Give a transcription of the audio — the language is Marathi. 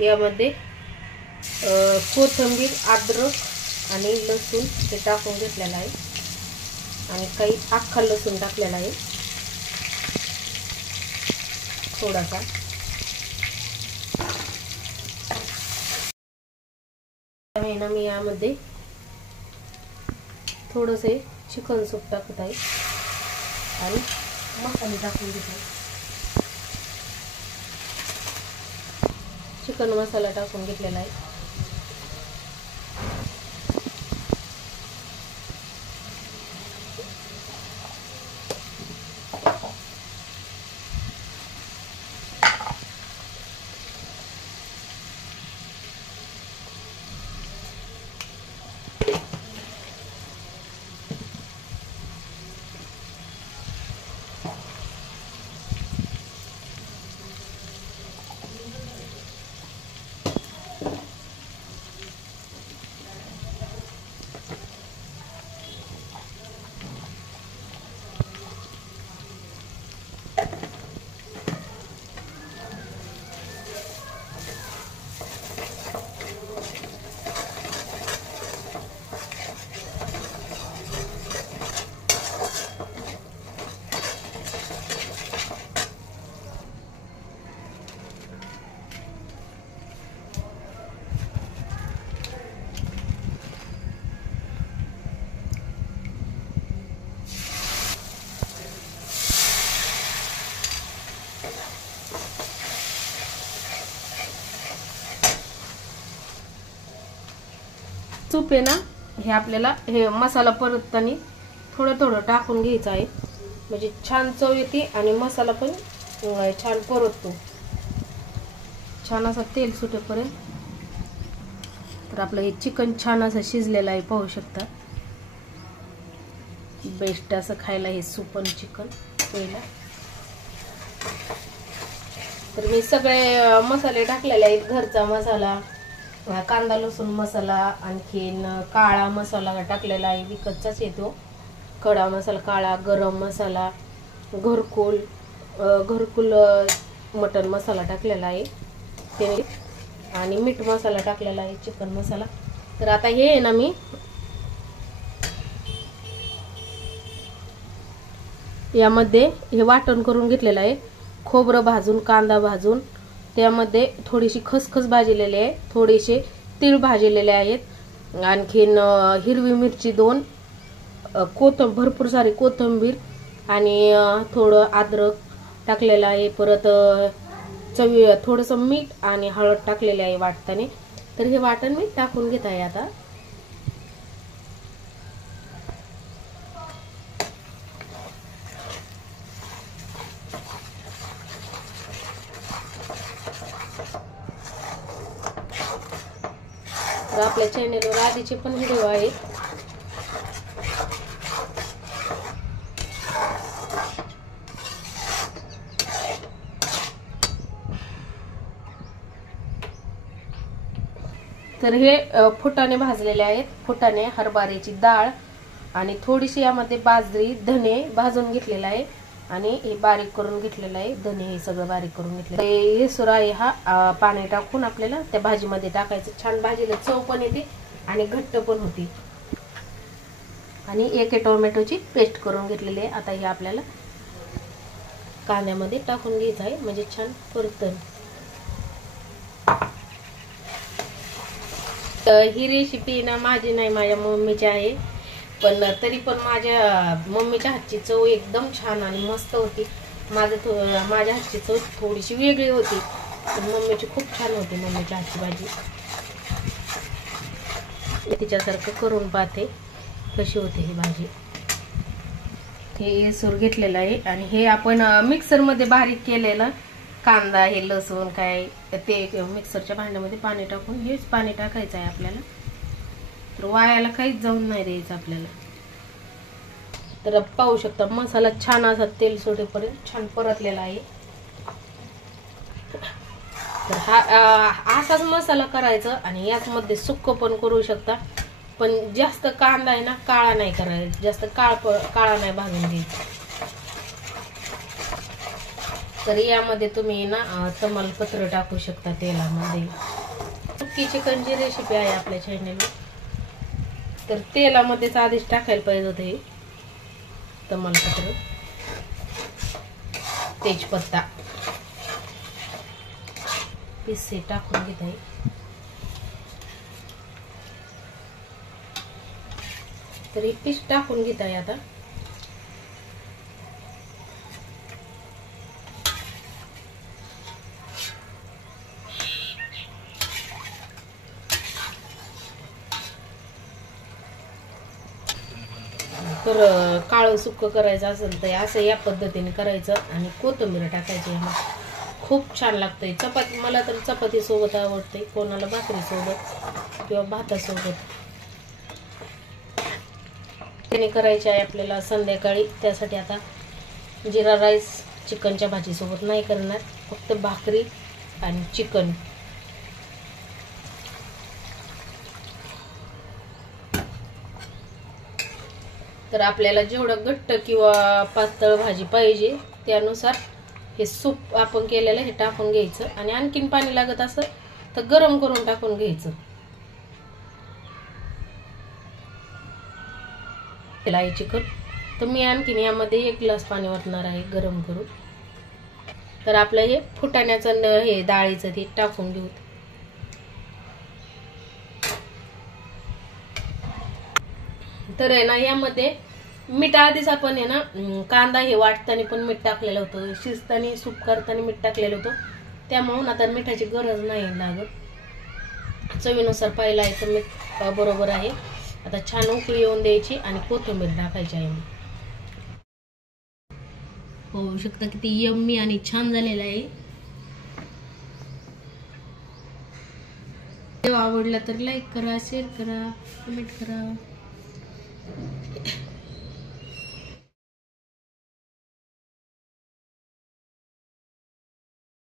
यामध्ये कोथिंबीर, अद्रक आणि लसूण हे टाकून घेतलेलं आहे आणि काही अख्खा लसूण टाकलेला आहे थोडासा. मी यामध्ये थोडंसे चिकन सूप टाकत आहे आणि मसाले टाकून घेतले. चिकन मसाला टाकून घेतलेला आहे. सूप आहे ना, हे आपल्याला हे मसाला परतताना थोडं थोडं टाकून घ्यायचं आहे, म्हणजे छान चव येते आणि मसाला पण छान परततो. छान असं तेल सुटेपर्यंत. तर आपलं हे चिकन छान असं शिजलेलं आहे, पाहू शकता. बेस्ट असं खायला हे सूप आणि चिकन पहिला. तर मी सगळे मसाले टाकलेले आहेत. घरचा मसाला, कांदा लसूण मसाला, आणखीन काळा मसाला टाकलेला आहे, विकतचाच येतो. खडा मसाला, काळा गरम मसाला, घरकुल मटन मसाला टाकलेला आहे ते, आणि मीठ मसाला टाकलेला आहे, चिकन मसाला. तर आता हे आहे ना, मी यामध्ये हे वाटण करून घेतलेलं आहे. खोबरं भाजून, कांदा भाजून, त्यामध्ये थोडीशी खसखस भाजलेली आहे, थोडेसे तीळ भाजलेले आहेत, आणखीन हिरवी मिरची 2, भरपूर सारी कोथिंबीर आणि थोडं अद्रक टाकलेलं आहे. परत थोडंसं मीठ आणि हळद टाकलेले आहे वाटताना. तर हे वाटण मी टाकून घेत आहे आता. तर आपल्या चॅनेलवर आधीचे पण व्हिडिओ आहेत. तर हे फुटाणे भाजलेले आहेत. फुटाणे, हरभऱ्याची डाळ आणि थोडीशी यामध्ये बाजरी, धने भाजून घेतलेला आहे आणि हे बारीक करून घेतलेलं आहे. धने हे सगळं बारीक करून घेतलेलं आहे. हे सुरा आहे हा पाणी टाकून आपल्याला त्या भाजीमध्ये टाकायचं. छान भाजीला चव पण येते आणि घट्ट पण होती. आणि एक टोमॅटोची पेस्ट करून घेतलेली आहे. आता हे आपल्याला कांद्यामध्ये टाकून घ्यायचं आहे, म्हणजे छान परतन. ही रेसिपी ना माझी नाही, माझ्या मम्मीची आहे. पण तरी पण माझ्या मम्मीच्या हातची चव एकदम छान आणि मस्त होती. माझ्या हातची चव थोडीशी वेगळी होती, पण मम्मीची खूप छान होती. मम्मीच्या हातची भाजी तिच्यासारखं करून पाहते कशी होते ही भाजी. हे सूर घेतलेलं आहे आणि हे आपण मिक्सरमध्ये बारीक केलेलं कांदा, हे लसूण काय ते मिक्सरच्या भांड्यामध्ये पाणी टाकून हेच पाणी टाकायचं आहे आपल्याला. तर वायाला काहीच जाऊन नाही द्यायचं आपल्याला. तर पाहू शकता मसाला छान असा तेल सोडेपर्यंत छान परतलेला आहे. तर हा असाच मसाला करायचा आणि याचमध्ये सुक्क पण करू शकता. पण जास्त कांदा आहे ना काळा नाही करायचा, जास्त काळा नाही भाजून घ्यायचा. तर यामध्ये तुम्ही ना तमालपत्र टाकू शकता तेलामध्ये. सुक्की चिकनची रेसिपी आहे आपल्या चॅनलवर. तर तेलामध्येच आधीच टाकायला पाहिजे होतं हे तमालपत्र, तेजपत्ता, पिसे टाकून घेत आहे. तर हे पीस टाकून घेत आहे आता. तर काळं सुक्क करायचं असेल तर असं या पद्धतीने करायचं आणि कोथिंबीर टाकायची. खूप छान लागतंय. चपाती, मला तर चपाती सोबत आवडते, कोणाला भाकरी सोबत किंवा भातासोबत. त्याने करायचे आहे आपल्याला संध्याकाळी. त्यासाठी आता जिरा राईस चिकनच्या भाजीसोबत नाही करणार, फक्त भाकरी आणि चिकन. तर आपल्याला जेवढं घट्ट किंवा पातळ भाजी पाहिजे त्यानुसार हे सूप आपण केलेलं हे टाकून घ्यायचं. आणि आणखीन पाणी लागत असं तर गरम करून टाकून घ्यायचं. आहे चिकन तर मी आणखीन यामध्ये 1 ग्लास पाणी वाटणार आहे गरम करून. तर आपलं हे फुटाण्याचं हे डाळीचं ते टाकून घेऊ. तर आहे ना यामध्ये मीठ आधीच आपण आहे ना कांदा हे वाटताना पण मीठ टाकलेलं होतं, शिजताना सूप करताना मीठ टाकलेलं होतं, त्यामुळे आता मिठाची गरज नाही लागत. चवीनुसार पाहिलं आहे तर मीठ बरोबर आहे. आता छान उकळी येऊन द्यायची आणि कोथिंबीर टाकायची आहे. होऊ शकता किती यम्मी आणि छान झालेला आहे. आवडला तर लाईक करा, शेअर करा, कमेंट करा.